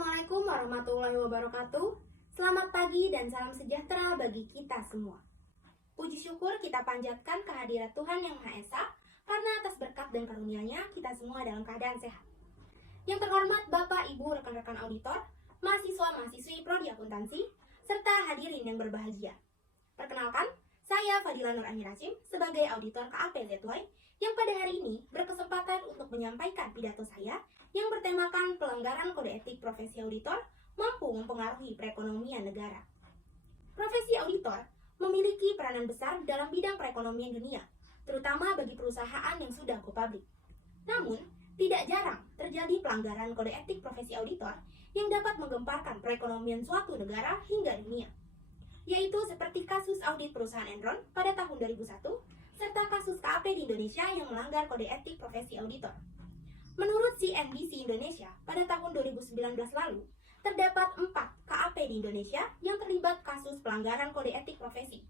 Assalamualaikum warahmatullahi wabarakatuh. Selamat pagi dan salam sejahtera bagi kita semua. Puji syukur kita panjatkan kehadirat Tuhan Yang Maha Esa, karena atas berkat dan karunia-Nya kita semua dalam keadaan sehat. Yang terhormat Bapak, Ibu, rekan-rekan auditor, mahasiswa-mahasiswi Prodi Akuntansi, serta hadirin yang berbahagia. Perkenalkan, saya Fadila Nur Aini Rashim sebagai auditor KAP ZY yang pada hari ini berkesempatan untuk menyampaikan pidato saya yang bertemakan pelanggaran kode etik profesi auditor mampu mempengaruhi perekonomian negara. Profesi auditor memiliki peranan besar dalam bidang perekonomian dunia, terutama bagi perusahaan yang sudah go public. Namun, tidak jarang terjadi pelanggaran kode etik profesi auditor yang dapat menggemparkan perekonomian suatu negara hingga dunia, yaitu seperti kasus audit perusahaan Enron pada tahun 2001, serta kasus KAP di Indonesia yang melanggar kode etik profesi auditor. Menurut CNBC Indonesia, pada tahun 2019 lalu, terdapat 4 KAP di Indonesia yang terlibat kasus pelanggaran kode etik profesi.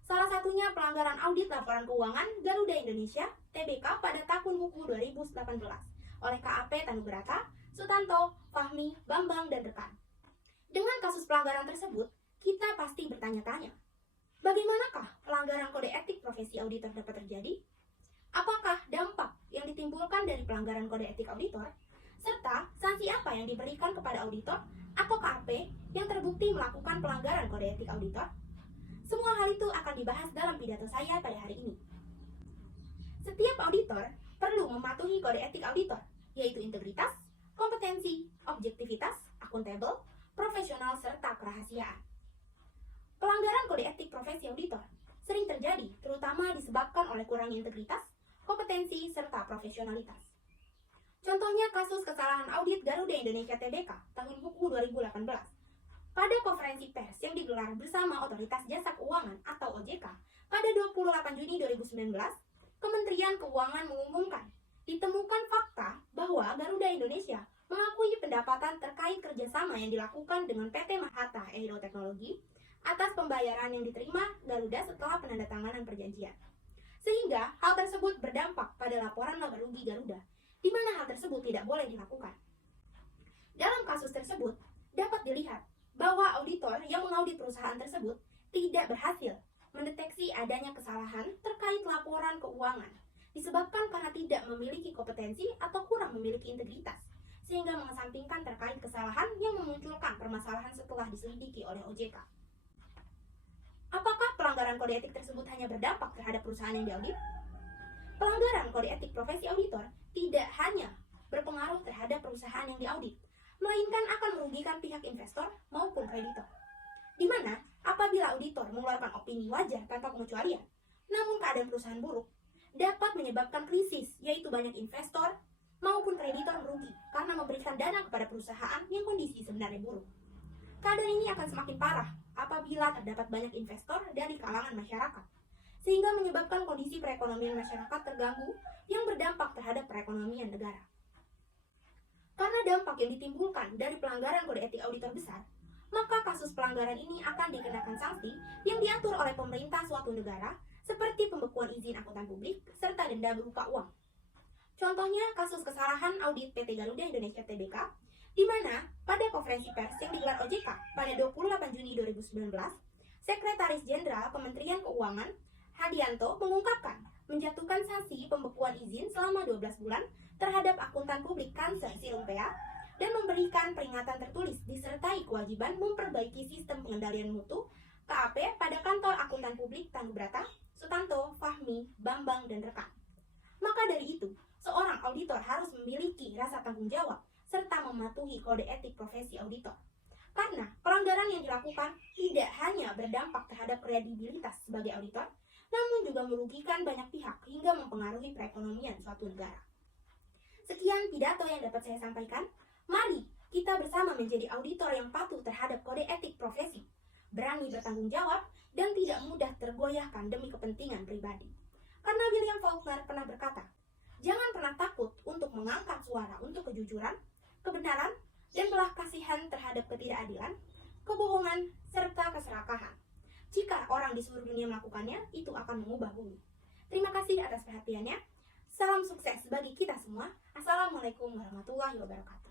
Salah satunya pelanggaran audit laporan keuangan Garuda Indonesia (TBK) pada tahun buku 2018 oleh KAP Tanubrata, Sutanto, Fahmi, Bambang, dan rekan. Dengan kasus pelanggaran tersebut, kita pasti bertanya-tanya, bagaimanakah pelanggaran kode etik profesi auditor dapat terjadi? Apakah dampak yang ditimbulkan dari pelanggaran kode etik auditor, serta sanksi apa yang diberikan kepada auditor atau KAP yang terbukti melakukan pelanggaran kode etik auditor? Semua hal itu akan dibahas dalam pidato saya pada hari ini. Setiap auditor perlu mematuhi kode etik auditor, yaitu integritas, kompetensi, objektivitas, akuntabel, profesional, serta kerahasiaan. Pelanggaran kode etik profesi auditor sering terjadi terutama disebabkan oleh kurangnya integritas, kompetensi, serta profesionalitas. Contohnya kasus kesalahan audit Garuda Indonesia TBK tahun buku 2018. Pada konferensi pers yang digelar bersama Otoritas Jasa Keuangan atau OJK pada 28 Juni 2019, Kementerian Keuangan mengumumkan ditemukan fakta bahwa Garuda Indonesia mengakui pendapatan terkait kerjasama yang dilakukan dengan PT Mahathir Aeroteknologi atas pembayaran yang diterima Garuda setelah penandatanganan perjanjian. Sehingga hal tersebut berdampak pada laporan laba rugi Garuda, di mana hal tersebut tidak boleh dilakukan. Dalam kasus tersebut, dapat dilihat bahwa auditor yang mengaudit perusahaan tersebut tidak berhasil mendeteksi adanya kesalahan terkait laporan keuangan, disebabkan karena tidak memiliki kompetensi atau kurang memiliki integritas, sehingga mengesampingkan terkait kesalahan yang memunculkan permasalahan setelah diselidiki oleh OJK. Apakah pelanggaran kode etik tersebut hanya berdampak terhadap perusahaan yang diaudit? Pelanggaran kode etik profesi auditor tidak hanya berpengaruh terhadap perusahaan yang diaudit, melainkan akan merugikan pihak investor maupun kreditor. Di mana apabila auditor mengeluarkan opini wajar tanpa pengecualian, namun keadaan perusahaan buruk, dapat menyebabkan krisis, yaitu banyak investor maupun kreditor merugi karena memberikan dana kepada perusahaan yang kondisi sebenarnya buruk. Keadaan ini akan semakin parah apabila terdapat banyak investor dari kalangan masyarakat, sehingga menyebabkan kondisi perekonomian masyarakat terganggu yang berdampak terhadap perekonomian negara. Karena dampak yang ditimbulkan dari pelanggaran kode etik auditor besar, maka kasus pelanggaran ini akan dikenakan sanksi yang diatur oleh pemerintah suatu negara, seperti pembekuan izin akuntan publik serta denda berupa uang. Contohnya kasus kesalahan audit PT Garuda Indonesia TBK, di mana pada konferensi pers yang digelar OJK pada 28 Juni 2019, Sekretaris Jenderal Kementerian Keuangan Hadianto mengungkapkan menjatuhkan sanksi pembekuan izin selama 12 bulan terhadap akuntan publik Cancer Silumpea dan memberikan peringatan tertulis disertai kewajiban memperbaiki sistem pengendalian mutu KAP pada kantor akuntan publik Tanubrata, Sutanto, Fahmi, Bambang, dan rekan. Maka dari itu, seorang auditor harus memiliki rasa tanggung jawab serta mematuhi kode etik profesi auditor. Karena pelanggaran yang dilakukan tidak hanya berdampak terhadap kredibilitas sebagai auditor, namun juga merugikan banyak pihak hingga mempengaruhi perekonomian suatu negara. Sekian pidato yang dapat saya sampaikan. Mari kita bersama menjadi auditor yang patuh terhadap kode etik profesi, berani bertanggung jawab, dan tidak mudah tergoyahkan demi kepentingan pribadi. Karena William Faulkner pernah berkata, jangan pernah takut untuk mengangkat suara untuk kejujuran, kebenaran, dan belas kasihan terhadap ketidakadilan, kebohongan, serta keserakahan. Jika orang di seluruh dunia melakukannya, itu akan mengubah bumi. Terima kasih atas perhatiannya. Salam sukses bagi kita semua. Assalamualaikum warahmatullahi wabarakatuh.